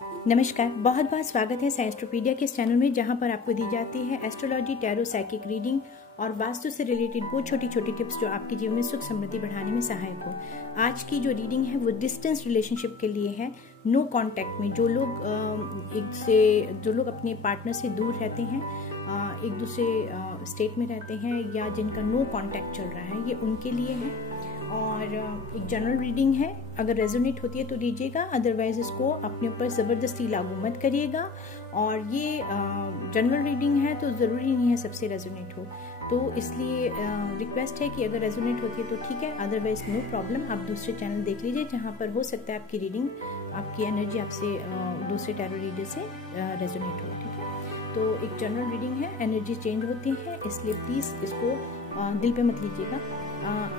नमस्कार, बहुत बहुत स्वागत है साइंस्ट्रोपीडिया के इस चैनल में, जहां पर आपको दी जाती है एस्ट्रोलॉजी, टैरो, साइकिक रीडिंग और वास्तु से रिलेटेड वो छोटी छोटी टिप्स जो आपके जीवन में सुख समृद्धि बढ़ाने में सहायक हो। आज की जो रीडिंग है वो डिस्टेंस रिलेशनशिप के लिए है। नो कांटेक्ट में जो लोग अपने पार्टनर से दूर रहते हैं, एक दूसरे स्टेट में रहते हैं, या जिनका नो कांटेक्ट चल रहा है, ये उनके लिए है। और एक जनरल रीडिंग है, अगर रेजोनेट होती है तो लीजिएगा, अदरवाइज इसको अपने ऊपर ज़बरदस्ती लागू मत करिएगा। और ये जनरल रीडिंग है तो ज़रूरी नहीं है सबसे रेजोनेट हो, तो इसलिए रिक्वेस्ट है कि अगर रेजोनेट होती है तो ठीक है, अदरवाइज नो प्रॉब्लम। आप दूसरे चैनल देख लीजिए जहाँ पर हो सकता है आपकी रीडिंग, आपकी एनर्जी आपसे दूसरे टैरो रीडर से रेजोनेट हो, ठीक है। तो एक जनरल रीडिंग है, एनर्जी चेंज होती है, इसलिए प्लीज़ इसको दिल पे मत लीजिएगा।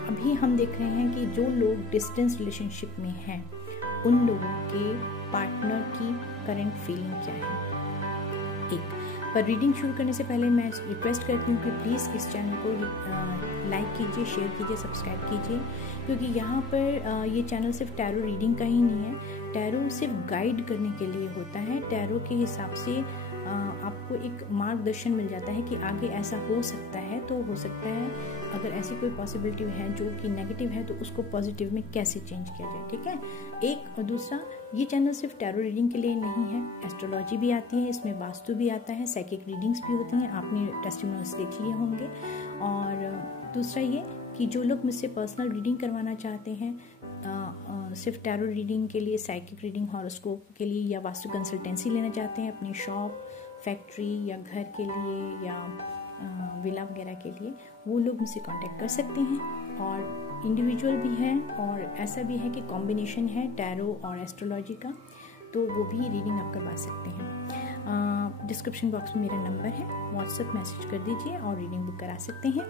अभी हम देख रहे हैं कि जो लोग डिस्टेंस रिलेशनशिप में हैं उन लोगों के पार्टनर की करंट फीलिंग क्या है। पर रीडिंग शुरू करने से पहले मैं रिक्वेस्ट करती हूँ कि प्लीज़ इस चैनल को लाइक कीजिए, शेयर कीजिए, सब्सक्राइब कीजिए, क्योंकि यहाँ पर ये चैनल सिर्फ टैरो रीडिंग का ही नहीं है। टैरो सिर्फ गाइड करने के लिए होता है। टैरो के हिसाब से आपको एक मार्गदर्शन मिल जाता है कि आगे ऐसा हो सकता है, तो हो सकता है अगर ऐसी कोई पॉसिबिलिटी है जो कि नेगेटिव है तो उसको पॉजिटिव में कैसे चेंज किया जाए, ठीक है। एक और दूसरा, ये चैनल सिर्फ टैरो रीडिंग के लिए नहीं है, एस्ट्रोलॉजी भी आती है, इसमें वास्तु भी आता है, साइकिक रीडिंग्स भी होती हैं, आपने टेस्टिमोनियल्स देख लिए होंगे। और दूसरा ये कि जो लोग मुझसे पर्सनल रीडिंग करवाना चाहते हैं, सिर्फ टैरो रीडिंग के लिए, साइकिक रीडिंग, हॉरोस्कोप के लिए या वास्तु कंसल्टेंसी लेना चाहते हैं अपनी शॉप, फैक्ट्री या घर के लिए या विला वगैरह के लिए, वो लोग मुझसे कांटेक्ट कर सकते हैं। और इंडिविजुअल भी है और ऐसा भी है कि कॉम्बिनेशन है टैरो और एस्ट्रोलॉजी का, तो वो भी रीडिंग आप करवा सकते हैं। डिस्क्रिप्शन बॉक्स में मेरा नंबर है, व्हाट्सएप मैसेज कर दीजिए और रीडिंग बुक करा सकते हैं।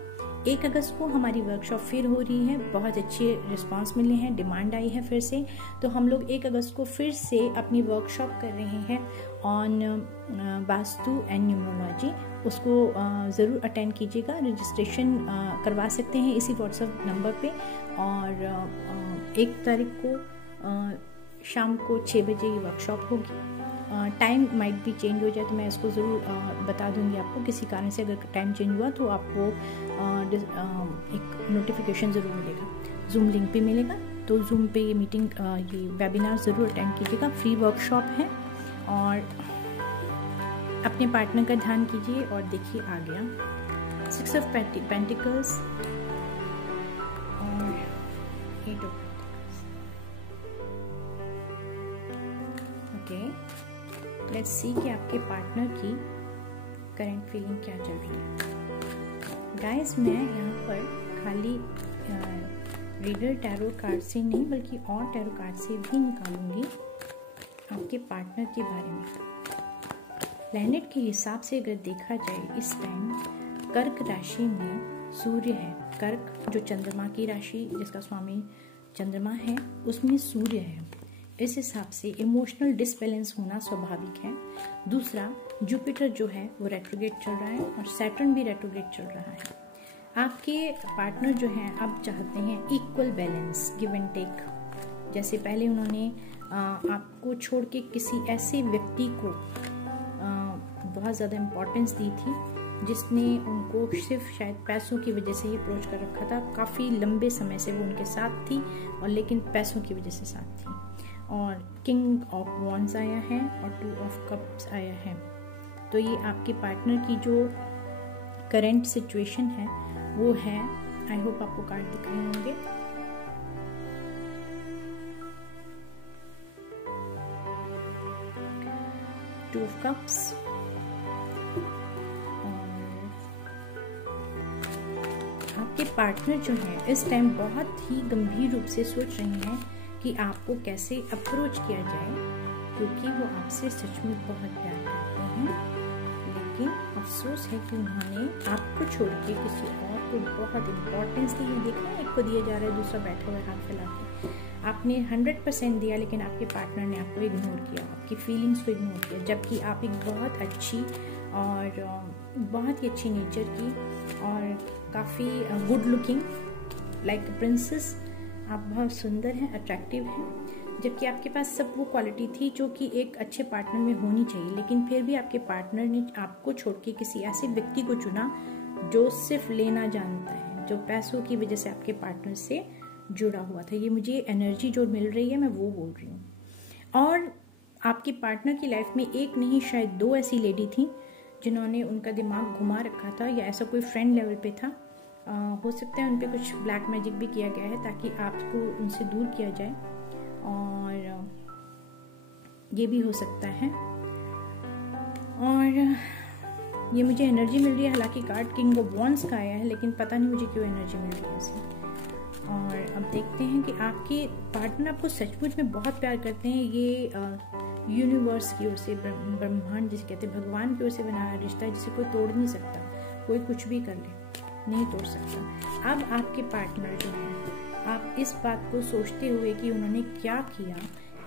1 अगस्त को हमारी वर्कशॉप फिर हो रही है, बहुत अच्छे रिस्पांस मिले हैं, डिमांड आई है फिर से, तो हम लोग 1 अगस्त को फिर से अपनी वर्कशॉप कर रहे हैं ऑन वास्तु एंड न्यूमरोलॉजी। उसको ज़रूर अटेंड कीजिएगा, रजिस्ट्रेशन करवा सकते हैं इसी व्हाट्सएप नंबर पे। और 1 तारीख को शाम को 6 बजे ये वर्कशॉप होगी। टाइम माइट भी चेंज हो जाए तो मैं इसको ज़रूर बता दूंगी आपको। किसी कारण से अगर टाइम चेंज हुआ तो आपको एक नोटिफिकेशन ज़रूर मिलेगा, जूम लिंक पे मिलेगा, तो जूम पे ये मीटिंग, ये वेबिनार ज़रूर अटेंड कीजिएगा। फ्री वर्कशॉप है और अपने पार्टनर का ध्यान कीजिए। और देखिए आ गया 6 ऑफ पेंटिकल्स और 8 ऑफ ओके। लेट्स सी कि आपके पार्टनर की करंट फीलिंग क्या चल रही है। गाइस, मैं यहाँ पर खाली रीडर टैरो कार्ड से नहीं बल्कि और टैरो कार्ड से भी निकालूंगी आपके पार्टनर के बारे में। प्लैनेट के हिसाब से अगर देखा जाए, इस टाइम कर्क राशि में सूर्य है। कर्क जो चंद्रमा की राशि, जिसका स्वामी चंद्रमा है, उसमें सूर्य है। इस हिसाब से इमोशनल डिसबैलेंस होना स्वाभाविक है। दूसरा, जुपिटर जो है वो रेट्रोग्रेड चल रहा है और सैटर्न भी रेट्रोग्रेड चल रहा है। आपके पार्टनर जो हैं अब चाहते हैं equal balance, give and take. जैसे पहले उन्होंने आपको छोड़ के किसी ऐसे व्यक्ति को बहुत ज़्यादा इम्पोर्टेंस दी थी जिसने उनको सिर्फ शायद पैसों की वजह से ही अप्रोच कर रखा था। काफ़ी लंबे समय से वो उनके साथ थी और लेकिन पैसों की वजह से साथ थी। और किंग ऑफ वॉन्ड्स आया है और 2 ऑफ कप्स आया है। तो ये आपके पार्टनर की जो करंट सिचुएशन है वो है। आई होप आपको कार्ड दिख रहे होंगे। टू ऑफ कप्स और आपके पार्टनर जो है इस टाइम बहुत ही गंभीर रूप से सोच रहे हैं कि आपको कैसे अप्रोच किया जाए, क्योंकि वो आपसे सच में बहुत प्यार करते हैं। लेकिन अफसोस है कि उन्होंने आपको छोड़ के किसी और को बहुत इम्पोर्टेंस दी है। देखा है, एक को दिया जा रहा है, दूसरा बैठा हुआ है हाथ फैला के। आपने 100% दिया लेकिन आपके पार्टनर ने आपको इग्नोर किया, आपकी फीलिंग्स को इग्नोर किया, जबकि आप एक बहुत अच्छी और बहुत ही अच्छी नेचर की और काफ़ी गुड लुकिंग लाइक प्रिंसेस, आप बहुत सुंदर हैं, अट्रैक्टिव हैं। जबकि आपके पास सब वो क्वालिटी थी जो कि एक अच्छे पार्टनर में होनी चाहिए, लेकिन फिर भी आपके पार्टनर ने आपको छोड़ के किसी ऐसे व्यक्ति को चुना जो सिर्फ लेना जानता है, जो पैसों की वजह से आपके पार्टनर से जुड़ा हुआ था। ये मुझे एनर्जी जो मिल रही है मैं वो बोल रही हूँ। और आपके पार्टनर की लाइफ में एक नहीं शायद 2 ऐसी लेडी थी जिन्होंने उनका दिमाग घुमा रखा था, या ऐसा कोई फ्रेंड लेवल पे था। हो सकता है उन पे कुछ ब्लैक मैजिक भी किया गया है ताकि आपको उनसे दूर किया जाए, और ये भी हो सकता है। और ये मुझे एनर्जी मिल रही है, हालांकि कार्ड किंग ऑफ वॉन्ड्स का आया है, लेकिन पता नहीं मुझे क्यों एनर्जी मिल रही है ऐसी। और अब देखते हैं कि आपके पार्टनर आपको सचमुच में बहुत प्यार करते हैं। ये यूनिवर्स की ओर से, ब्रह्मांड जिसे कहते हैं, भगवान की ओर से बनाया रिश्ता है जिसे कोई तोड़ नहीं सकता, कोई कुछ भी कर ले नहीं तोड़ सकता। अब आपके पार्टनर जो है, आप इस बात को सोचते हुए कि उन्होंने क्या किया,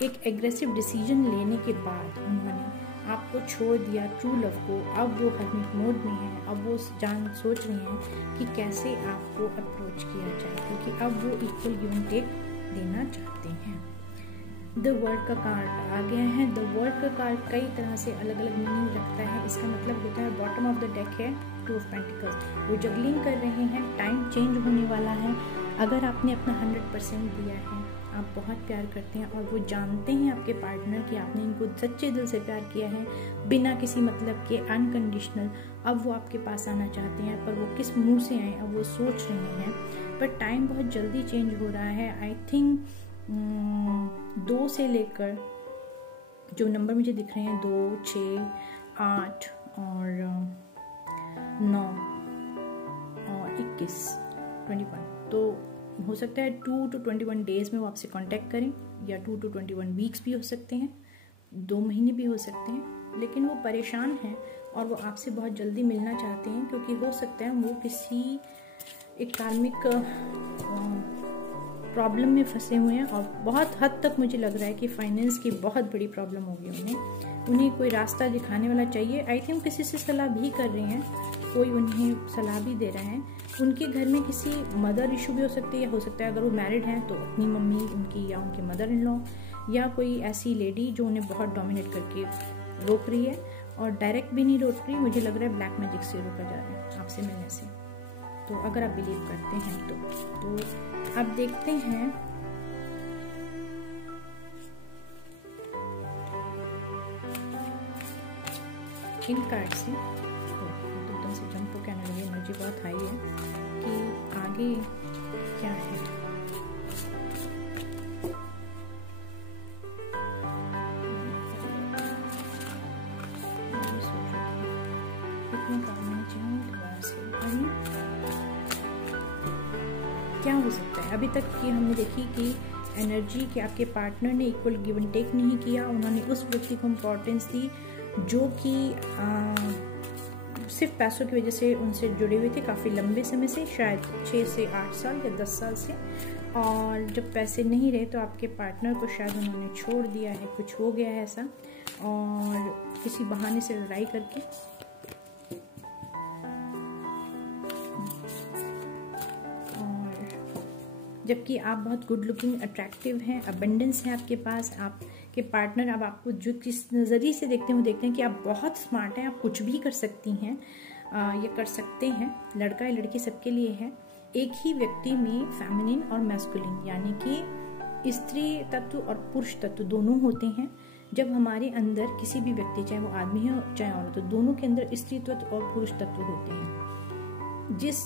एक एग्रेसिव डिसीजन लेने के बाद उन्होंने आपको छोड़ दिया ट्रू लव को, अब वो हर्मिट मोड में है। अब वो सोच रहे हैं कि कैसे आपको अप्रोच किया जाए, क्योंकि अब वो इक्वल गिव एंड टेक देना चाहते हैं। द वर्ल्ड का कार्ड आ गया है। द वर्ल्ड का कार्ड कई तरह से अलग अलग मीनिंग रखता है। इसका मतलब होता है बॉटम ऑफ द डेक है 2 ऑफ पेंटिकल्स। वो जगलिंग कर रहे हैं, टाइम चेंज होने वाला है। अगर आपने अपना 100% दिया है, आप बहुत प्यार करते हैं और वो जानते हैं आपके पार्टनर कि आपने इनको सच्चे दिल से प्यार किया है, बिना किसी मतलब के, अनकंडीशनल। अब वो आपके पास आना चाहते हैं, पर वो किस मुंह से आए अब वो सोच रहे हैं। पर टाइम बहुत जल्दी चेंज हो रहा है। आई थिंक 2 से लेकर जो नंबर मुझे दिख रहे हैं, 2, 6, 8 और 9 और 21, 21, तो हो सकता है 2 to 21 डेज में वो आपसे कांटेक्ट करें, या 2 to 21 वीक्स भी हो सकते हैं, 2 महीने भी हो सकते हैं। लेकिन वो परेशान हैं और वो आपसे बहुत जल्दी मिलना चाहते हैं, क्योंकि हो सकता है वो किसी एक कार्मिक प्रॉब्लम में फंसे हुए हैं, और बहुत हद तक मुझे लग रहा है कि फाइनेंस की बहुत बड़ी प्रॉब्लम होगी उन्हें कोई रास्ता दिखाने वाला चाहिए। आई थिंक किसी से सलाह भी कर रहे हैं, कोई उन्हें सलाह भी दे रहा है। उनके घर में किसी मदर इशू भी हो सकती है, या हो सकता है अगर वो मैरिड हैं तो अपनी मम्मी उनकी, या उनके मदर इन लॉ, या कोई ऐसी लेडी जो उन्हें बहुत डोमिनेट करके रोक रही है, और डायरेक्ट भी नहीं रोक रही, मुझे लग रहा है ब्लैक मैजिक से रोका जा रहा है आपसे मिलने से। तो अगर आप बिलीव करते हैं तो अब देखते हैं इन कार्ड से। एकदम से जंप हो, कहने लगी एनर्जी बहुत हाई है कि आगे क्या है। क्या हो सकता है? अभी तक की हमने देखी कि एनर्जी कि आपके पार्टनर ने इक्वल गिव एंड टेक नहीं किया, उन्होंने उस व्यक्ति को इम्पोर्टेंस दी जो कि सिर्फ पैसों की वजह से उनसे जुड़े हुए थे काफ़ी लंबे समय से, शायद 6 से 8 साल या 10 साल से। और जब पैसे नहीं रहे तो आपके पार्टनर को शायद उन्होंने छोड़ दिया है, कुछ हो गया है ऐसा, और किसी बहाने से लड़ाई करके। जबकि आप बहुत गुड लुकिंग, अट्रैक्टिव हैं, अबंडेंस है आपके पास। आपके पार्टनर अब आपको जो किस नज़रिए से देखते हैं वो देखते हैं कि आप बहुत स्मार्ट हैं, आप कुछ भी कर सकती हैं, ये कर सकते हैं। लड़का या लड़की सबके लिए है। एक ही व्यक्ति में फेमिनिन और मैस्कुलिन यानी कि स्त्री तत्व और पुरुष तत्व दोनों होते हैं। जब हमारे अंदर किसी भी व्यक्ति, चाहे वो आदमी हो चाहे औरत, तो दोनों के अंदर स्त्री तत्व और पुरुष तत्व होते हैं। जिस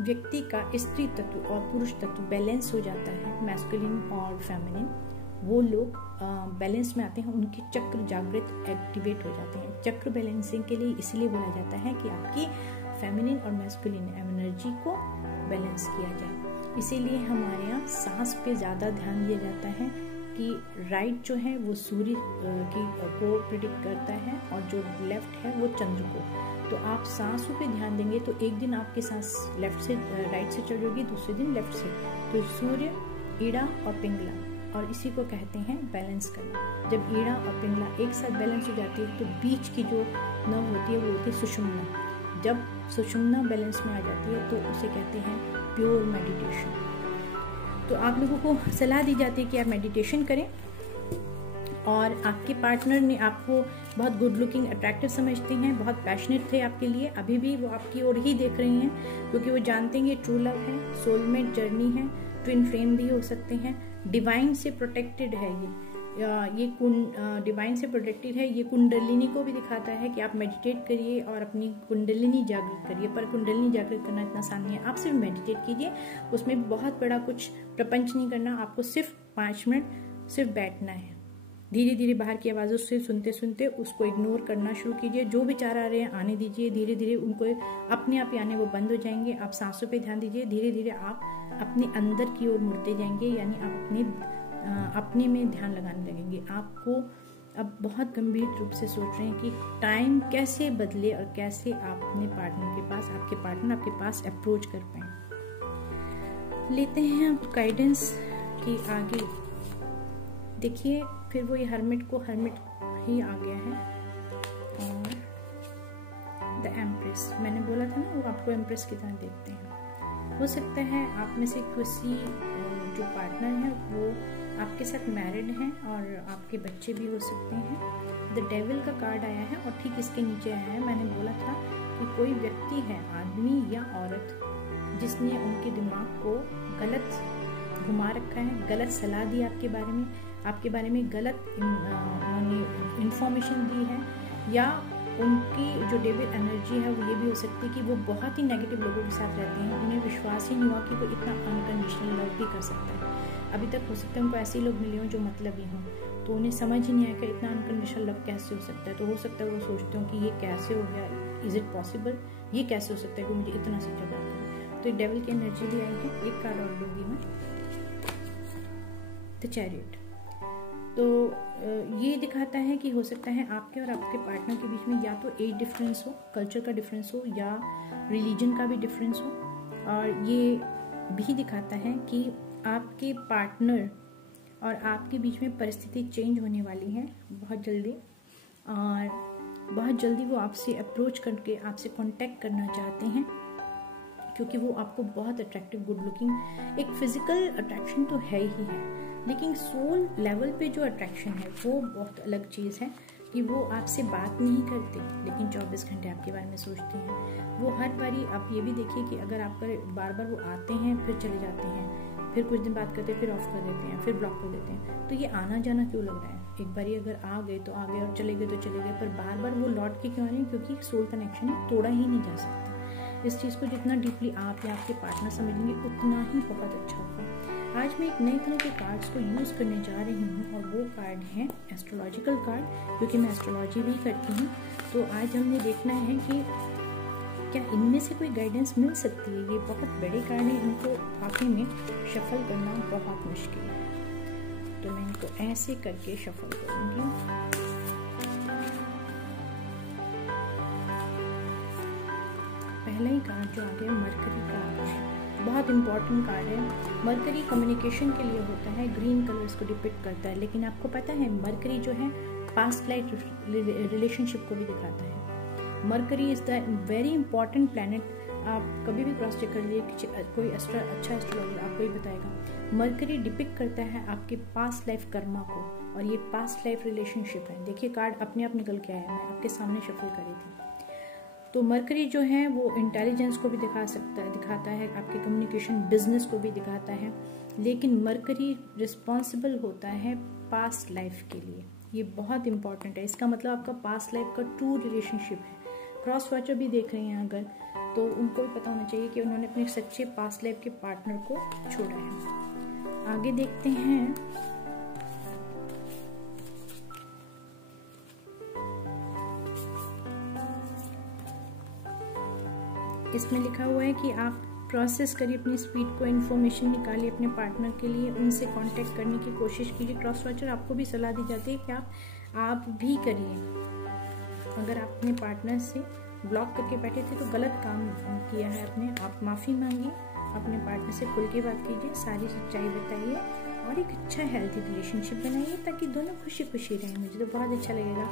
व्यक्ति का स्त्री तत्व और पुरुष तत्व बैलेंस हो जाता है, मैस्कुलिन और फेमिनिन, वो लोग बैलेंस में आते हैं, उनके चक्र जागृत एक्टिवेट हो जाते हैं। चक्र बैलेंसिंग के लिए इसलिए बोला जाता है कि आपकी फेमिनिन और मैस्कुलिन एनर्जी को बैलेंस किया जाए। इसीलिए हमारे यहाँ सांस पे ज़्यादा ध्यान दिया जाता है कि राइट जो है वो सूर्य को प्रेडिक्ट करता है, और जो लेफ्ट है वो चंद्र को। तो आप सांसों पे ध्यान देंगे तो एक दिन आपकी सांस लेफ्ट से राइट से चल होगी, दूसरे दिन लेफ्ट से। तो सूर्य, ईड़ा और पिंगला, और इसी को कहते हैं बैलेंस करना। जब ईड़ा और पिंगला एक साथ बैलेंस हो जाती है तो बीच की जो नर्व होती है वो होती है सुषुम्ना। जब सुषुम्ना बैलेंस में आ जाती है तो उसे कहते हैं प्योर मेडिटेशन। तो आप लोगों को सलाह दी जाती है कि आप मेडिटेशन करें, और आपके पार्टनर ने आपको बहुत गुड लुकिंग अट्रैक्टिव समझते हैं, बहुत पैशनेट थे आपके लिए, अभी भी वो आपकी ओर ही देख रही हैं क्योंकि वो जानते हैं ये ट्रू लव है, सोलमेट जर्नी है, ट्विन फ्लेम भी हो सकते हैं, डिवाइन से प्रोटेक्टेड है ये डिवाइन से प्रोटेक्टेड है। ये कुंडलिनी को भी दिखाता है कि आप मेडिटेट करिए और अपनी कुंडलिनी जागृत करिए, पर कुंडलिनी जागृत करना इतना आसान नहीं है। आप सिर्फ मेडिटेट कीजिए, उसमें बहुत बड़ा कुछ प्रपंच नहीं करना, आपको सिर्फ 5 मिनट सिर्फ बैठना है। धीरे धीरे बाहर की आवाज़ों से सुनते सुनते उसको इग्नोर करना शुरू कीजिए। जो विचार आ रहे हैं आने दीजिए, धीरे धीरे उनको अपने आप ही आने वो बंद हो जाएंगे। आप सांसों पे ध्यान दीजिए, धीरे धीरे आप अपने अंदर की ओर मुड़ते जाएंगे, यानी आप अपने में ध्यान लगाने लगेंगे। आपको अब बहुत गंभीर रूप से सोच रहे हैं कि टाइम कैसे बदले और कैसे आप अपने पार्टनर के पास, आपके पार्टनर आपके पास अप्रोच कर पाए। लेते हैं अब गाइडेंस की आगे। देखिए फिर वो ये हर्मिट ही आ गया है और द एम्प्रेस, मैंने बोला था ना वो आपको एम्प्रेस की तरह देखते हैं। हो सकता है आप में से किसी जो पार्टनर है वो आपके साथ मैरिड हैं और आपके बच्चे भी हो सकते हैं। द डेविल का कार्ड आया है और ठीक इसके नीचे आया है, मैंने बोला था कि कोई व्यक्ति है, आदमी या औरत, जिसने उनके दिमाग को गलत घुमा रखा है, गलत सलाह दी आपके बारे में गलत इंफॉर्मेशन दी है, या उनकी जो डेविल एनर्जी है वो ये भी हो सकती है कि वो बहुत ही नेगेटिव लोगों के साथ रहते हैं। उन्हें विश्वास ही नहीं हुआ कि कोई इतना अनकंडीशनल लव भी कर सकता है। अभी तक हो सकता है उनको ऐसे लोग मिले हों जो मतलबी हों, तो उन्हें समझ ही नहीं आया कि इतना अनकंडीशनल लव कैसे हो सकता है। तो हो सकता है वो सोचते हो कि ये कैसे हो गया, इज इट पॉसिबल, ये कैसे हो सकता है कि मुझे इतना सच्चा प्यार करें। तो एक डेविल की एनर्जी भी आई है। एक कार्ड और लूंगी मैं, द चैरियट। तो ये दिखाता है कि हो सकता है आपके और आपके पार्टनर के बीच में या तो एज डिफरेंस हो, कल्चर का डिफरेंस हो, या रिलीजन का भी डिफरेंस हो। और ये भी दिखाता है कि आपके पार्टनर और आपके बीच में परिस्थिति चेंज होने वाली है बहुत जल्दी, और बहुत जल्दी वो आपसे अप्रोच करके आपसे कांटेक्ट करना चाहते हैं, क्योंकि वो आपको बहुत अट्रैक्टिव, गुड लुकिंग, एक फिजिकल अट्रैक्शन तो है ही है, लेकिन सोल लेवल पे जो अट्रैक्शन है वो बहुत अलग चीज़ है कि वो आपसे बात नहीं करते लेकिन 24 घंटे आपके बारे में सोचते हैं। वो हर बारी आप ये भी देखिए कि अगर आप बार बार वो आते हैं फिर चले जाते हैं, फिर कुछ दिन बात करते हैं, फिर ऑफ कर देते हैं, फिर ब्लॉक कर देते हैं, तो ये आना जाना क्यों लग रहा है? एक बारी अगर आ गए तो आ गए और चले गए तो चले गए, पर बार बार वो लौट के क्यों आ रहे हैं? क्योंकि सोल कनेक्शन है, तोड़ा ही नहीं जा सकता। इस चीज़ को जितना डीपली आप या आपके पार्टनर समझेंगे उतना ही बहुत अच्छा होगा। आज मैं एक नए तरह के कार्ड्स को यूज़ करने जा रही हूँ और वो कार्ड हैं एस्ट्रोलॉजिकल कार्ड, क्योंकि मैं एस्ट्रोलॉजी भी करती हूँ। तो आज हमने देखना है कि क्या इनमें से कोई गाइडेंस मिल सकती है। ये बहुत बड़े कार्ड हैं, इनको वाकई में शफल करना बहुत मुश्किल है, तो मैं इनको ऐसे करके शफल करूँगी। पहला ही कार्ड जो आ गया मरकरी का आ गया है, बहुत इंपॉर्टेंट कार्ड है। मरकरी कम्युनिकेशन के लिए होता है, ग्रीन कलर इसको डिपिक्ट करता है, लेकिन आपको पता है मरकरी जो है पास्ट लाइफ रिलेशनशिप को भी दिखाता है। Mercury is the very important planet. आप कभी भी क्रॉस चेक कर लीजिए, कोई अच्छा एस्ट्रोलॉजर आपको ही बताएगा। मरकरी डिपिक्ट करता है आपके पास्ट लाइफ कर्मा को, और ये पास्ट लाइफ रिलेशनशिप है। देखिए कार्ड अपने आप निकल के आया, मैं आपके सामने शफल करी थी। तो मरकरी जो है वो इंटेलिजेंस को भी दिखाता है, आपके कम्युनिकेशन, बिजनेस को भी दिखाता है, लेकिन मरकरी रिस्पॉन्सिबल होता है पास्ट लाइफ के लिए। ये बहुत इंपॉर्टेंट है, इसका मतलब आपका पास्ट लाइफ का ट्रू रिलेशनशिप है। क्रॉस वॉचर भी देख रहे हैं अगर, तो उनको भी पता होना चाहिए कि उन्होंने अपने सच्चे पास्ट लाइफ के पार्टनर को छोड़ा है। आगे देखते हैं। इसमें लिखा हुआ है कि आप प्रोसेस करिए अपनी स्पीड को, इन्फॉर्मेशन निकालिए अपने पार्टनर के लिए, उनसे कांटेक्ट करने की कोशिश कीजिए। क्रॉस वॉचर आपको भी सलाह दी जाती है कि आप भी करिए। अगर आप अपने पार्टनर से ब्लॉक करके बैठे थे तो गलत काम किया है आपने, आप माफ़ी मांगिए, अपने पार्टनर से खुल के बात कीजिए, सारी सच्चाई बताइए और एक अच्छा हेल्थी रिलेशनशिप बनाइए ताकि दोनों खुशी खुशी रहें। मुझे तो बहुत अच्छा लगेगा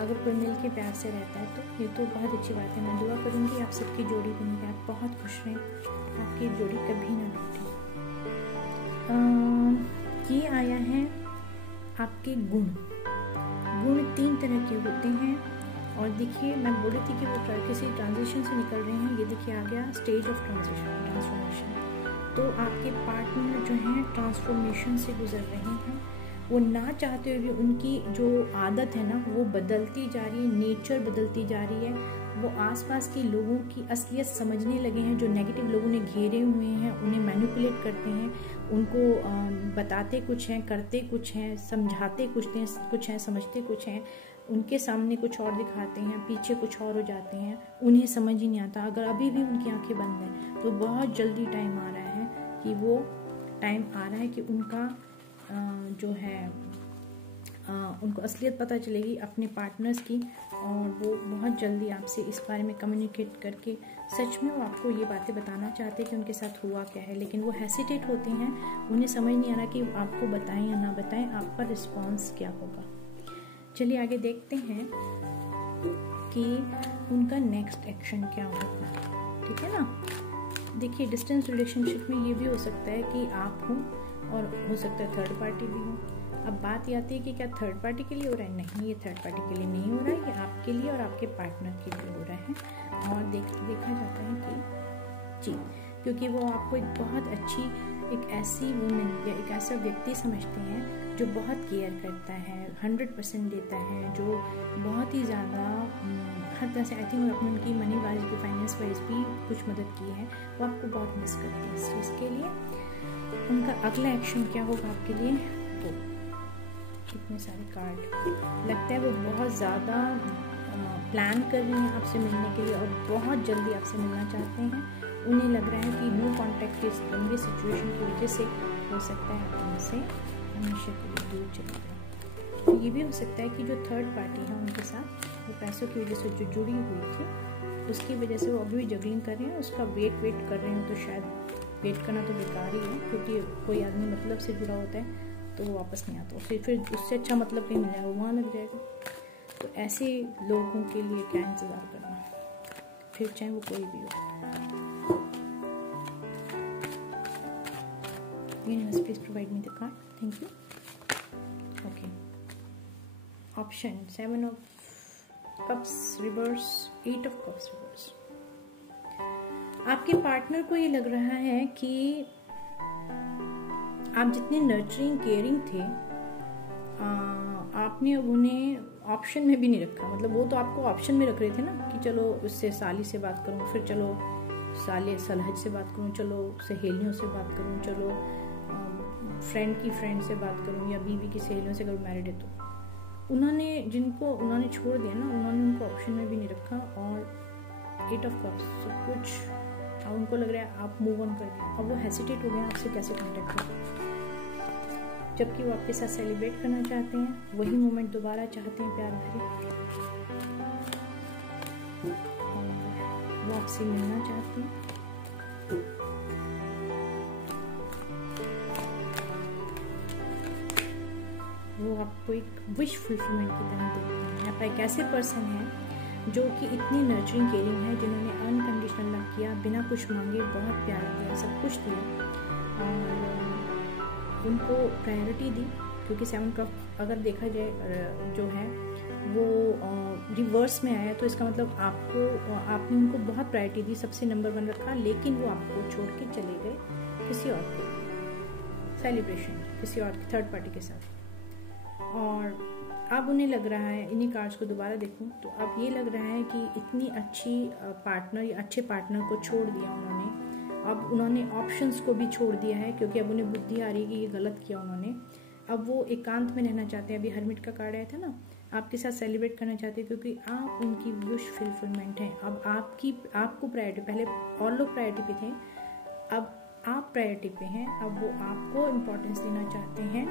अगर कोई मिल के प्यार से रहता है, तो ये तो बहुत अच्छी बात है। मैं दुआ करूँगी आप सबकी जोड़ी बनेगी, आप बहुत खुश रहें, आपकी जोड़ी कभी ना टूटे। ये आया है आपके गुण। गुण 3 तरह के होते हैं। और देखिए मैं बोल रही थी कि वो किसी ट्रांजिशन से निकल रहे हैं। ये देखिए आ गया स्टेज ऑफ ट्रांसफॉर्मेशन। तो आपके पार्टनर जो हैं ट्रांसफॉर्मेशन से गुजर रहे हैं। वो ना चाहते हुए भी उनकी जो आदत है ना वो बदलती जा रही है, नेचर बदलती जा रही है। वो आसपास के लोगों की असलियत समझने लगे हैं। जो नेगेटिव लोगों ने घेरे हुए हैं उन्हें मैनिपुलेट करते हैं, उनको बताते कुछ हैं, करते कुछ हैं, समझाते कुछ हैं, समझते कुछ हैं, उनके सामने कुछ और दिखाते हैं, पीछे कुछ और हो जाते हैं, उन्हें समझ ही नहीं आता। अगर अभी भी उनकी आंखें बंद हैं तो बहुत जल्दी टाइम आ रहा है कि वो टाइम आ रहा है कि उनका जो है उनको असलियत पता चलेगी अपने पार्टनर्स की। और वो बहुत जल्दी आपसे इस बारे में कम्युनिकेट करके सच में वो आपको ये बातें बताना चाहते हैं कि उनके साथ हुआ क्या है, लेकिन वो हेसिटेट होते हैं। उन्हें समझ नहीं आ रहा कि आपको बताएं या ना बताएं, आपका रिस्पॉन्स क्या होगा। चलिए आगे देखते हैं कि उनका नेक्स्ट एक्शन क्या होगा। ठीक है ना। देखिए डिस्टेंस रिलेशनशिप में ये भी हो सकता है कि आप हो और हो सकता है थर्ड पार्टी भी हो। अब बात ये आती है कि क्या थर्ड पार्टी के लिए हो रहा है? नहीं, ये थर्ड पार्टी के लिए नहीं हो रहा है, ये आपके लिए और आपके पार्टनर के लिए हो रहा है। और देखा जाता है कि जी, क्योंकि वो आपको एक बहुत अच्छी एक ऐसी वुमेन या एक ऐसा व्यक्ति समझते हैं जो बहुत केयर करता है, 100% देता है, जो बहुत ही ज़्यादा हर तरह से आई थिंक अपने उनकी मनी वाइज भी फाइनेंस वाइज भी कुछ मदद की है। वो आपको बहुत मिस करते हैं इस चीज़ के लिए। उनका अगला एक्शन क्या होगा आपके लिए? तो कितने सारे कार्ड लगता है वो बहुत ज़्यादा प्लान कर रही हैं आपसे मिलने के लिए और बहुत जल्दी आपसे मिलना चाहते हैं। उन्हें लग रहा है कि नो कॉन्टैक्ट के इस गंभीर सिचुएशन की वजह से हो सकता है आप उनसे हमेशा के लिए दूर चले जाएं। तो ये भी हो सकता है कि जो थर्ड पार्टी है उनके साथ वो पैसों की वजह से जो जुड़ी हुई थी उसकी वजह से वो अभी भी जगलिंग कर रहे हैं, उसका वेट कर रहे हैं। तो शायद वेट करना तो बेकार ही है, क्योंकि कोई आदमी मतलब से जुड़ा होता है तो वो वापस नहीं आता, फिर उससे अच्छा मतलब कहीं मिल जाएगा, वहाँ लग जाएगा। तो ऐसे लोगों के लिए क्या इंतज़ार करना, फिर चाहे वो कोई भी हो। Universe, please provide me the card. Thank you. Okay. Option 7 of Cups reverse, 8 of Cups reverse. आपके पार्टनर को ये लग रहा है कि आप जितने नर्चरिंग केयरिंग थे आपने अब उन्हें ऑप्शन में भी नहीं रखा। मतलब वो तो आपको ऑप्शन में रख रहे थे ना कि चलो उससे साली से बात करूं, फिर चलो सलहज से बात करूं, चलो सहेलियों से बात करूं, चलो फ्रेंड की फ्रेंड से बात करूं या बीवी की सहेलियों से अगर मैरिड है तो उन्होंने जिनको उन्होंने छोड़ दिया ना, उन्होंने उनको ऑप्शन में भी नहीं रखा। और 8 ऑफ कप्स सब कुछ अब उनको लग रहा है आप मूव ऑन कर दिया। अब वो हेसिटेट हो गए आपसे कैसे कॉन्टेक्ट करें, जबकि वो आपके साथ सेलिब्रेट करना चाहते हैं, वही मोमेंट दोबारा चाहते हैं प्यार भरे, वो आपसे मिलना चाहते हैं। वो आपको एक विश फुलफिलमेंट की तरह देखते हैं। आप एक ऐसे पर्सन हैं जो कि इतनी नर्चरिंग केयरिंग है, जिन्होंने अनकंडीशनल लव किया, बिना कुछ मांगे बहुत प्यार दिया, सब कुछ दिया और उनको प्रायोरिटी दी। क्योंकि 7 कप अगर देखा जाए जो है वो रिवर्स में आया, तो इसका मतलब आपने उनको बहुत प्रायोरिटी दी, सबसे नंबर 1 रखा, लेकिन वो आपको छोड़ के चले गए किसी और के सेलिब्रेशन, किसी और थर्ड पार्टी के साथ। और अब उन्हें लग रहा है, इन्हीं कार्ड्स को दोबारा देखूं तो अब ये लग रहा है कि इतनी अच्छी पार्टनर या अच्छे पार्टनर को छोड़ दिया उन्होंने। अब उन्होंने ऑप्शंस को भी छोड़ दिया है, क्योंकि अब उन्हें बुद्धि आ रही है कि ये गलत किया उन्होंने। अब वो एकांत में रहना चाहते हैं। अभी हर्मिट का कार्ड आया था ना, आपके साथ सेलिब्रेट करना चाहते हैं क्योंकि आप उनकी विश फुलफिलमेंट हैं। अब आपको प्रायोरिटी, पहले और लोग प्रायोरिटी पे थे, अब आप प्रायोरिटी पे हैं। अब वो आपको इम्पोर्टेंस देना चाहते हैं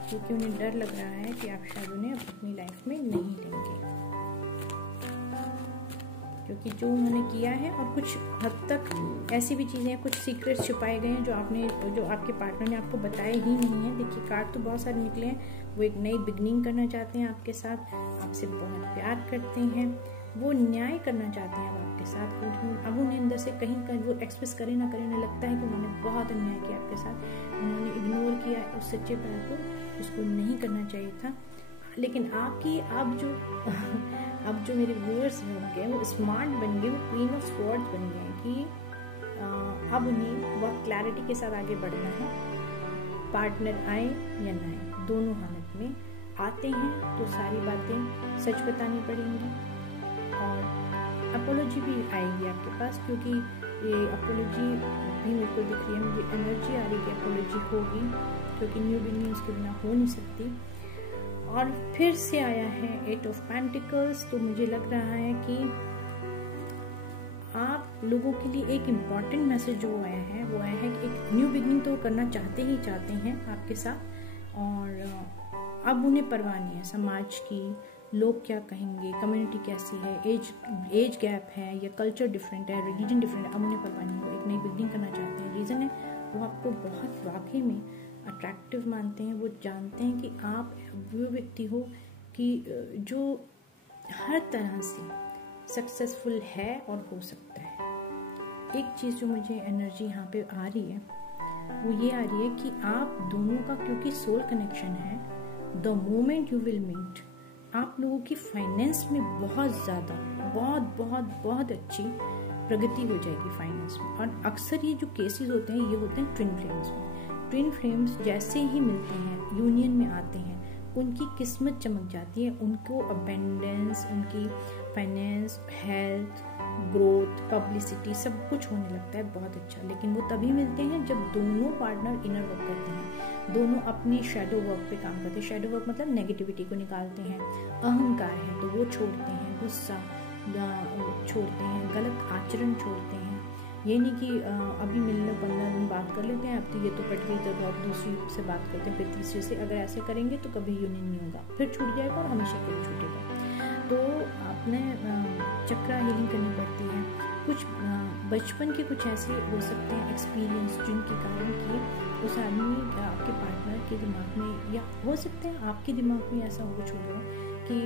क्योंकि उन्हें डर लग रहा है कि आप शायद उन्हें अपनी लाइफ में नहीं लेंगे, क्योंकि जो उन्होंने किया है और कुछ हद तक ऐसी भी चीज़ें हैं, कुछ सीक्रेट्स छुपाए गए हैं जो आपके पार्टनर ने आपको बताए ही नहीं है। देखिए कार्ड तो बहुत सारे निकले हैं। वो एक नई बिगनिंग करना चाहते हैं आपके साथ, आपसे बहुत प्यार करते हैं, वो न्याय करना चाहते हैं अब आपके साथ। अब उन्हें अंदर से कहीं वो एक्सप्रेस करे ना करे, उन्हें लगता है कि उन्होंने बहुत अन्याय किया आपके साथ, उन्होंने इग्नोर किया उस सच्चे प्यार को, जिसको नहीं करना चाहिए था। लेकिन आपकी अब जो मेरे व्यूअर्स होंगे वो स्मार्ट बन गए, वो क्वीन ऑफ स्वॉर्ड्स बन गए कि अब उन्हें बहुत क्लैरिटी के साथ आगे बढ़ना है। पार्टनर आए या ना आए, दोनों हालत में आते हैं तो सारी बातें सच बतानी पड़ेंगी, और अपोलॉजी भी आएगी आपके पास, क्योंकि ये अपोलॉजी भी मेरे को दिख रही है, मुझे एनर्जी आ रही है कि अपोलॉजी होगी, क्योंकि न्यू बिगनिंग उसके बिना हो नहीं सकती। और फिर से आया है 8 ऑफ पेंटिकल्स, तो मुझे लग रहा है कि आप लोगों के लिए एक इम्पॉर्टेंट मैसेज जो आया है वो आया है कि एक न्यू बिगनिंग तो करना चाहते हैं आपके साथ, और अब उन्हें परवाह नहीं है समाज की, लोग क्या कहेंगे, कम्युनिटी कैसी है, एज गैप है या कल्चर डिफरेंट है, रिलीजन डिफरेंट है, अब उन्हें परवाह नहीं, वो एक नई बिगनिंग करना चाहते हैं। रीज़न है वो आपको बहुत वाकई में अट्रैक्टिव मानते हैं, वो जानते हैं कि आप वो व्यक्ति हो कि जो हर तरह से सक्सेसफुल है और हो सकता है। एक चीज़ जो मुझे एनर्जी यहाँ पे आ रही है वो ये आ रही है कि आप दोनों का क्योंकि सोल कनेक्शन है, the moment you will meet, आप लोगों की फाइनेंस में बहुत ज़्यादा बहुत अच्छी प्रगति हो जाएगी फाइनेंस में। और अक्सर ये जो केसेस होते हैं ये होते हैं ट्विन फ्लेम्स में। ट्विन फ्लेम्स जैसे ही मिलते हैं, यूनियन में आते हैं, उनकी किस्मत चमक जाती है, उनको अबेंडेंस, उनकी फाइनेंस, हेल्थ, ग्रोथ, पब्लिसिटी सब कुछ होने लगता है बहुत अच्छा। लेकिन वो तभी मिलते हैं जब दोनों पार्टनर इनर वर्क करते हैं, दोनों अपने शैडो वर्क पे काम करते हैं। शैडो वर्क मतलब नेगेटिविटी को निकालते हैं, अहंकार है तो वो छोड़ते हैं, गुस्सा छोड़ते हैं, गलत आचरण छोड़ते हैं। ये नहीं कि अभी मिल लो 15 दिन बात कर लेते हैं, अब तो ये तो पट गई तो अब दूसरी से बात करते हैं, फिर तीसरे से। अगर ऐसे करेंगे तो कभी यूनियन नहीं होगा, फिर छूट जाएगा और हमेशा के लिए छूटेगा। तो अपने चक्रा हीलिंग करनी पड़ती है। कुछ बचपन के कुछ ऐसे हो सकते हैं एक्सपीरियंस जिनके कारण कि उस आदमी आपके पार्टनर के दिमाग में, या हो सकता है आपके दिमाग में ऐसा हो छोड़ो कि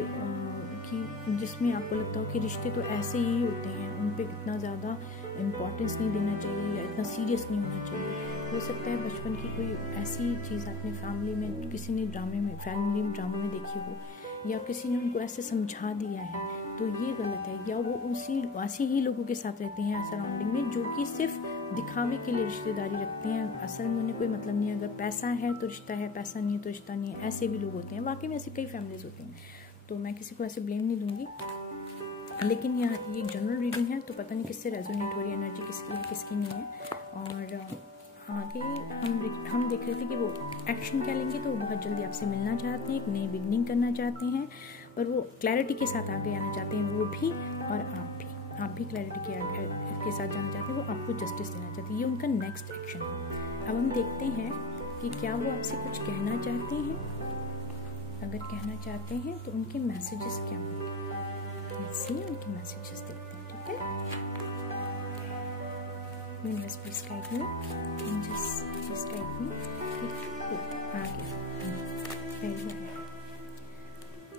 जिसमें आपको लगता हो कि रिश्ते तो ऐसे ही होते हैं, उन पे इतना ज़्यादा इम्पोर्टेंस नहीं देना चाहिए या इतना सीरियस नहीं होना चाहिए। हो सकता है बचपन की कोई ऐसी चीज़ आपने फैमिली में, किसी ने फैमिली ड्रामा में देखी हो, या किसी ने उनको ऐसे समझा दिया है, तो ये गलत है। या वो ऐसे ही लोगों के साथ रहते हैं सराउंडिंग में जो कि सिर्फ दिखावे के लिए रिश्तेदारी रखते हैं, असल में उन्हें कोई मतलब नहीं है। अगर पैसा है तो रिश्ता है, पैसा नहीं है तो रिश्ता नहीं है, ऐसे भी लोग होते हैं। वाकई में ऐसी कई फैमिलीज होती हैं, तो मैं किसी को ऐसे ब्लेम नहीं दूंगी। लेकिन यहाँ ये एक जनरल रीडिंग है, तो पता नहीं किससे रेजोनेट हो रही है, एनर्जी किसकी है किसकी नहीं है। और आगे हम देख रहे थे कि वो एक्शन क्या लेंगे, तो वो बहुत जल्दी आपसे मिलना चाहते हैं, एक नई बिगनिंग करना चाहते हैं, और वो क्लैरिटी के साथ आगे आना चाहते हैं, वो भी और आप भी क्लैरिटी के साथ जाना चाहते हैं, वो आपको जस्टिस देना चाहते हैं। ये उनका नेक्स्ट एक्शन है। अब हम देखते हैं कि क्या वो आपसे कुछ कहना चाहते हैं। अगर कहना चाहते हैं तो उनके मैसेजेस क्या होंगे, उनके मैसेजेस देखते हैं। ठीक है, universe please guide me, angels please guide me.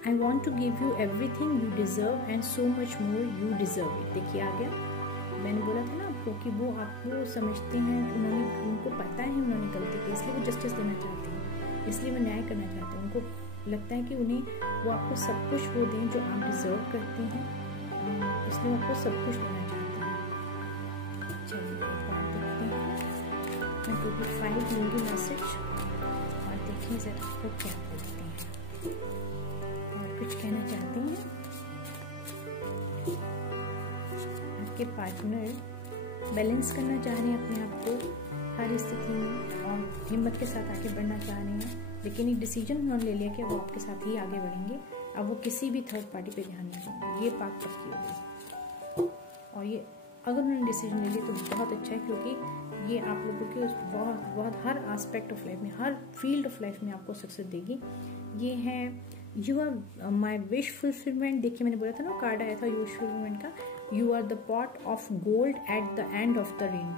I want to give you everything you deserve and so much more you deserve it। देखिए आ गया, मैंने बोला था ना आपको कि वो आपको समझते हैं, उनको पता है उन्होंने गलती की, इसलिए वो जस्टिस देना चाहते हैं, इसलिए वो न्याय करना चाहते हैं। उनको लगता है कि उन्हें वो आपको सब कुछ वो दें जो आप डिजर्व करते हैं, इसलिए वो आपको सब कुछ देना चाहते हैं। चलिए एक बार देखते हैं, मैं टोटल 5 लूँगी मैसेज और देखिए ज़रा आपको क्या बोलते हैं और कुछ कहना चाहते हैं। आपके पार्टनर बैलेंस करना चाह रहे हैं अपने आप को हर स्थिति में और हिम्मत के साथ आगे बढ़ना चाह रहे हैं, लेकिन एक डिसीजन उन्होंने ले लिया कि वो आपके साथ ही आगे बढ़ेंगे। अब वो किसी भी थर्ड पार्टी पे ध्यान नहीं देंगे, ये बात पक्की हो गई। और ये अगर उन्होंने डिसीजन ले लिया तो बहुत अच्छा है, क्योंकि ये आप लोगों के बहुत हर एस्पेक्ट ऑफ लाइफ में, हर फील्ड ऑफ लाइफ में आपको सक्सेस देगी। ये है you are my wish fulfilment. देखिए मैंने बोला था ना कार्ड आया था विश फुलफिलमेंट का, you are the pot of gold at the end of the rain.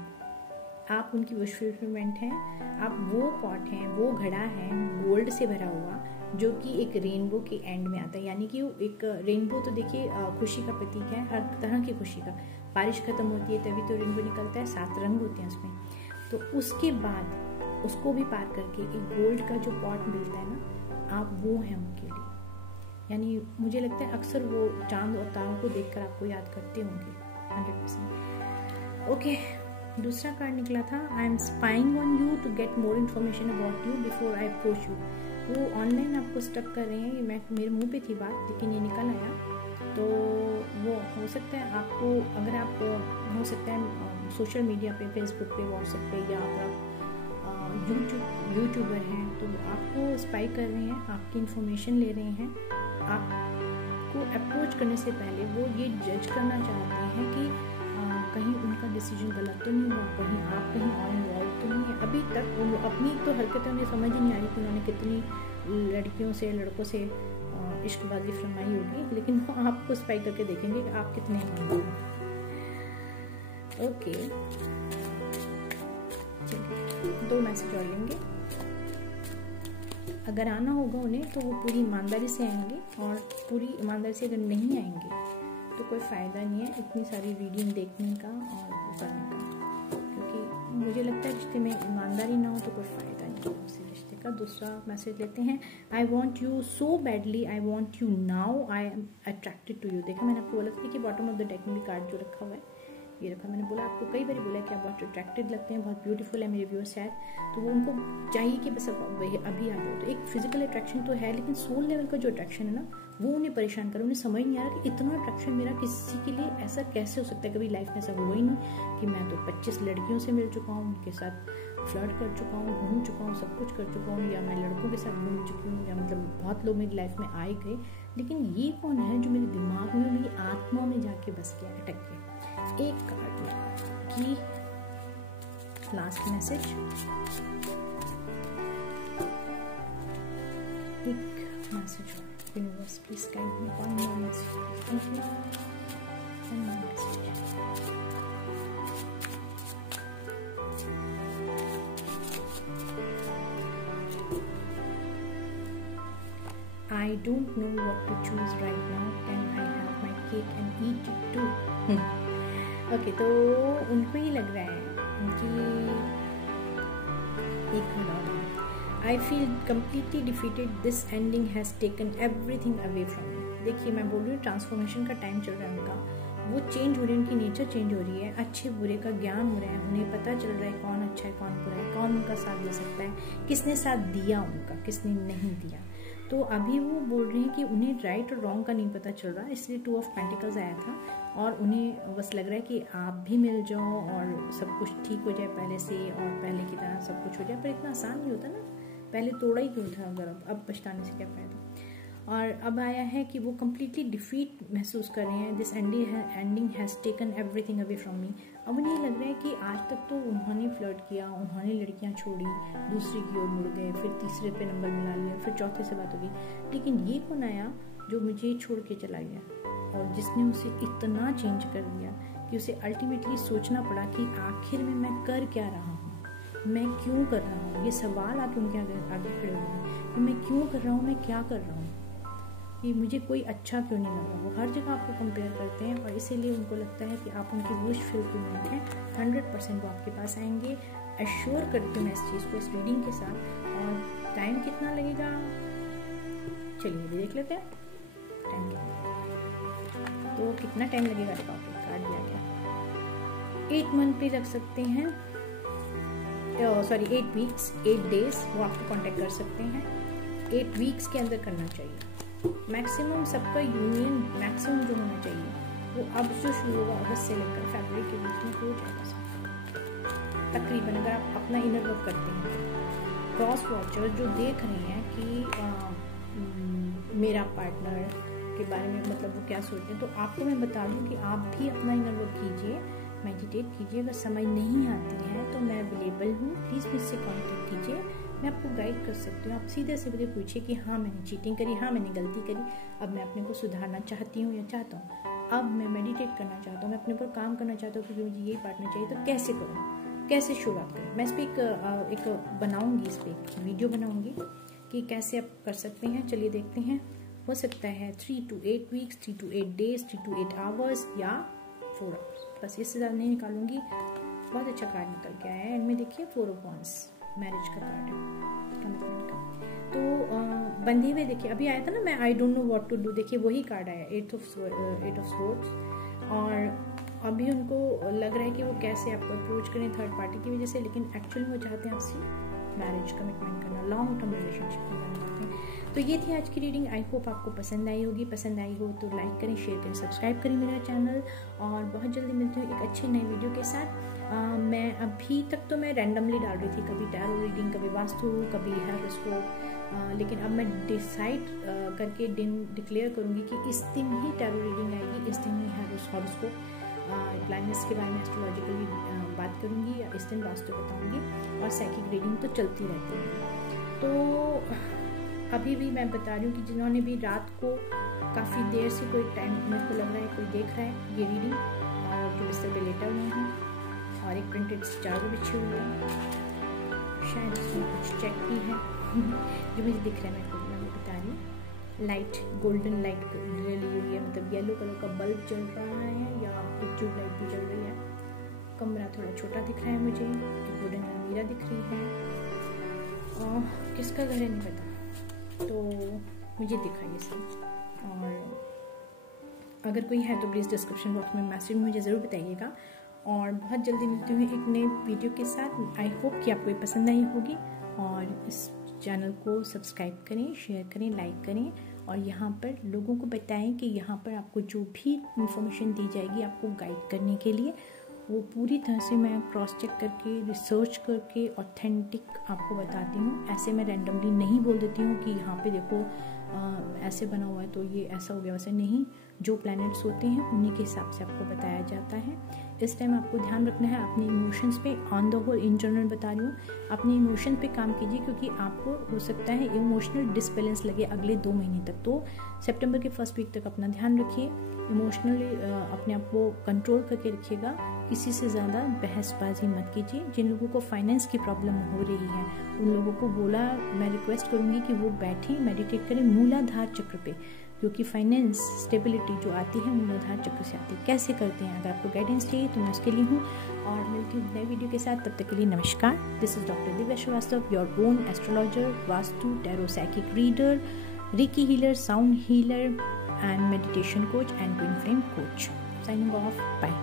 आप उनकी विश फुलफिलमेंट हैं, आप वो पॉट हैं, वो घड़ा है गोल्ड से भरा हुआ जो कि एक रेनबो के एंड में आता है। यानी कि एक रेनबो तो देखिए खुशी का प्रतीक है, हर तरह की खुशी का। बारिश खत्म होती है तभी तो रेनबो निकलता है, 7 रंग होते हैं उसमें। तो उसके बाद उसको भी पार करके एक गोल्ड का जो पॉट मिलता है ना, आप वो हैं उनके लिए। यानी मुझे लगता है अक्सर वो चांद और तारों को देखकर आपको याद करते होंगे 100%। ओके, दूसरा कार्ड निकला था, I am spying on you to get more information about you before I approach you. वो ऑनलाइन आपको स्टक कर रहे हैं, ये मेरे मुंह पे थी बात लेकिन ये निकल आया। तो वो हो सकता है आपको, अगर आप हो सकता है सोशल मीडिया पे, फेसबुक पे, व्हाट्सएप पे, या अगर आप यूट्यूबर हैं तो आपको स्पाई कर रहे हैं, आपकी इन्फॉर्मेशन ले रहे हैं। आपको अप्रोच करने से पहले वो ये जज करना चाहते हैं कि कहीं उनका डिसीजन गलत तो नहीं हुआ, कहीं आप कहीं और इन्वॉल्व तो नहीं है। अभी तक वो अपनी तो हरकतें उन्हें समझ ही नहीं आ रही कि उन्होंने कितनी लड़कियों से, लड़कों से इश्कबाजी फरमाई होगी, लेकिन वो आपको स्पाई करके देखेंगे कि आप कितने हैं। ओके, चलिए 2 मैसेज और लेंगे। अगर आना होगा उन्हें तो वो पूरी ईमानदारी से आएंगे, और पूरी ईमानदारी से अगर नहीं आएंगे तो कोई फ़ायदा नहीं है इतनी सारी रीडिंग देखने का और करने का, क्योंकि मुझे लगता है रिश्ते में ईमानदारी ना हो तो कोई फ़ायदा नहीं है उस रिश्ते का। दूसरा मैसेज लेते हैं, I want you so badly, I want you now, I am attracted to you. देखा मैंने आपको बोला था कि बॉटम ऑफ द डेक में भी कार्ड जो रखा हुआ है ये रखा, मैंने बोला आपको कई बार बोला कि आप बहुत अट्रैक्टेड लगते हैं, बहुत ब्यूटीफुल है मेरे व्यूअर्स शायद, तो वो उनको चाहिए कि बस अभी आ जाओ। तो एक फिजिकल अट्रैक्शन तो है, लेकिन सोल लेवल का जो अट्रैक्शन है ना वो उन्हें परेशान कर, उन्हें समझ नहीं आ रहा कि इतना अट्रैक्शन मेरा किसी के लिए ऐसा कैसे हो सकता है। कभी लाइफ में ऐसा हुआ ही नहीं कि मैं तो 25 लड़कियों से मिल चुका हूँ, उनके साथ फ्लर्ट कर चुका हूँ, घूम चुका हूँ, सब कुछ कर चुका हूँ, या मैं लड़कों के साथ घूम चुकी हूँ, या मतलब बहुत लोग मेरी लाइफ में आए गए, लेकिन ये कौन है जो मेरे दिमाग में, मेरी आत्मा में जाके बस गया, अटक गया। एक कार्ड की लास्ट मैसेज, एक मैसेज और, universe please guide me, one more message, thank you, one more message. I don't know what to choose right now. Can I have my cake and eat it too? Okay, तो उनको ही लग रहा है कि एक minute, I feel completely defeated, this ending has taken everything away from me. देखिए मैं बोल रही हूँ ट्रांसफॉर्मेशन का टाइम चल रहा है उनका, वो चेंज हो रही है, उनकी नेचर चेंज हो रही है, अच्छे बुरे का ज्ञान हो रहा है, उन्हें पता चल रहा है कौन अच्छा है कौन बुरा है, कौन उनका साथ दे सकता है, किसने साथ दिया उनका, किसने नहीं दिया। तो अभी वो बोल रहे हैं कि उन्हें राइट और रॉन्ग का नहीं पता चल रहा, इसलिए 2 ऑफ पेंटिकल्स आया था, और उन्हें बस लग रहा है कि आप भी मिल जाओ और सब कुछ ठीक हो जाए पहले से, और पहले की तरह सब कुछ हो जाए। पर इतना आसान नहीं होता ना, पहले तोड़ा ही क्यों था, अगर अब पछताने से क्या फ़ायदा। और अब आया है कि वो कम्प्लीटली डिफीट महसूस कर रहे हैं, this ending has taken everything away from me. अब उन्हें लग रहा है कि आज तक तो उन्होंने फ्लर्ट किया, उन्होंने लड़कियां छोड़ी, दूसरी की ओर मुड़ गए, फिर तीसरे पे नंबर मिला लिया, फिर चौथे से बात हो गई, लेकिन ये कौन आया जो मुझे छोड़ के चला गया, और जिसने उसे इतना चेंज कर दिया कि उसे अल्टीमेटली सोचना पड़ा कि आखिर में मैं कर क्या रहा हूँ, मैं क्यों कर रहा हूँ। ये सवाल आप उनके आगे खड़े हुए हैं कि मैं क्यों कर रहा हूँ, मैं क्या कर रहा हूँ, कि मुझे कोई अच्छा क्यों नहीं लग रहा। वो हर जगह आपको कंपेयर करते हैं, और इसीलिए उनको लगता है कि आप उनकी विश फुलफिलमेंट हैं। 100% वो आपके पास आएंगे, एश्योर करती हूँ मैं इस चीज़ को इस रीडिंग के साथ। और टाइम कितना लगेगा, चलिए भी देख लेते हैं टाइम कितना, तो कितना टाइम लगेगा। कार्ड दिया गया 8 मंथ पे रख सकते हैं, सॉरी 8 वीक्स 8 डेज, वो आपको कांटेक्ट कर सकते हैं। 8 वीक्स के अंदर करना चाहिए मैक्सिमम, सबका यूनियन मैक्सिमम जो होना चाहिए वो अब जो शुरू होगा अगस्त से लेकर फरवरी के बीच में हो जाएगा सब तकरीबन, अगर आप अपना इनर वर्क करते हैं। क्रॉस वॉचर जो देख रहे हैं कि मेरा पार्टनर के बारे में मतलब वो क्या सोचते हैं, तो आपको मैं बता दूं कि आप भी अपना इनर वर्क कीजिए, मेडिटेट कीजिए। अगर समझ नहीं आती है तो मैं अवेलेबल हूँ, प्लीज़ मुझसे कॉन्टेक्ट कीजिए, मैं आपको गाइड कर सकती हूँ। आप सीधे से मुझे पूछिए कि हाँ मैंने चीटिंग करी, हाँ मैंने गलती करी, अब मैं अपने को सुधारना चाहती हूँ या चाहता हूँ, अब मैं मेडिटेट करना चाहता हूँ, मैं अपने ऊपर काम करना चाहता हूँ, क्योंकि मुझे ये पार्टनर चाहिए, तो कैसे करूँ, कैसे शुरुआत करें। मैं इस पर एक बनाऊँगी, इस पर एक वीडियो बनाऊँगी कि कैसे आप कर सकते हैं। चलिए देखते हैं, हो सकता है 3 to 8 weeks, 3 to 8 days, 3 to 8 hours या 4 आवर्स, बस इससे ज़्यादा नहीं निकालूंगी। बहुत अच्छा कार्ड निकल के आया है, इनमें देखिए 4 of Wands, मैरिज का कार्ड है, कमिटमेंट का। तो बंधे हुए देखिए, अभी आया था ना मैं I don't know what to do, देखिए वही कार्ड आया, 8 ऑफ स्वॉर्ड्स। और अभी उनको लग रहा है कि वो कैसे आपको अप्रोच करें थर्ड पार्टी की वजह से, लेकिन एक्चुअली वो चाहते हैं आपसे मैरिज कमिटमेंट करना, लॉन्ग टर्म रिलेशनशिप में जाना चाहते हैं। तो ये थी आज की रीडिंग। आई होप आपको पसंद आई होगी। पसंद आई हो तो लाइक करें, शेयर करें, सब्सक्राइब करें मेरा चैनल, और बहुत जल्दी मिलती हूँ एक अच्छी नई वीडियो के साथ। मैं अभी तक तो मैं रैंडमली डाल रही थी, कभी टैरो रीडिंग, कभी वास्तु, कभी हॉरोस्कोप, लेकिन अब मैं डिसाइड करके दिन डिक्लेयर करूँगी कि इस दिन ही टैरो रीडिंग आएगी, इस दिन ही हॉरोस्कोप प्लैनेट्स के बारे में एस्ट्रोलॉजिकली बात करूँगी, या इस दिन वास्तु बताऊँगी, और साइकिक रीडिंग तो चलती रहती है। तो अभी भी मैं बता रही हूँ कि जिन्होंने भी रात को काफ़ी देर से कोई टाइम, मेरे को लग रहा है कोई देख रहा है ये रीडिंग, और जो बिस्तर पे लेटा हुए हैं, और एक प्रिंटेड चादर बिछी हुई है, शायद उसमें कुछ चेक भी है जो मुझे दिख रहा है, मैं बता रही हूँ। लाइट, गोल्डन लाइट ली हुई है, मतलब येलो कलर का बल्ब जल रहा है, या एक ट्यूब लाइट भी जल रही है। कमरा थोड़ा छोटा दिख रहा है मुझे, एक वुडन अलमीरा दिख रही है, और किसका घर है नहीं पता, तो मुझे दिखा ये सब। और अगर कोई है तो प्लीज़ डिस्क्रिप्शन बॉक्स में मैसेज मुझे ज़रूर बताइएगा, और बहुत जल्दी मिलती हूँ एक नए वीडियो के साथ। आई होप कि आपको ये पसंद आई होगी, और इस चैनल को सब्सक्राइब करें, शेयर करें, लाइक करें, और यहाँ पर लोगों को बताएं कि यहाँ पर आपको जो भी इंफॉर्मेशन दी जाएगी आपको गाइड करने के लिए, वो पूरी तरह से मैं क्रॉस चेक करके, रिसर्च करके ऑथेंटिक आपको बताती हूँ। ऐसे मैं रैंडमली नहीं बोल देती हूँ कि यहाँ पे देखो ऐसे बना हुआ है तो ये ऐसा हो गया, वैसे नहीं। जो प्लैनेट्स होते हैं उन्हीं के हिसाब से आपको बताया जाता है। इस टाइम आपको ध्यान रखना है अपने इमोशंस पे, on the whole in general बता रही हूँ, अपने इमोशन पे काम कीजिए, क्योंकि आपको हो सकता है इमोशनल डिसबैलेंस लगे अगले 2 महीने तक। तो सितंबर के फर्स्ट वीक तक अपना ध्यान रखिए, इमोशनली अपने आप को कंट्रोल करके रखिएगा, किसी से ज़्यादा बहसबाजी मत कीजिए। जिन लोगों को फाइनेंस की प्रॉब्लम हो रही है उन लोगों को बोला, मैं रिक्वेस्ट करूँगी कि वो बैठें, मेडिटेट करें मूलाधार चक्र पे, क्योंकि फाइनेंस स्टेबिलिटी जो आती है मूलाधार चक्र से आती है। कैसे करते हैं, अगर आपको गाइडेंस चाहिए तो मैं उसके लिए हूँ, और मिलती हूँ नए वीडियो के साथ। तब तक के लिए नमस्कार। This is doctor Divya Srivastava, your own astrologer, vastu, tarot psychic reader, reiki healer, sound healer, and meditation coach and twin flame coach. Signing off. Bye.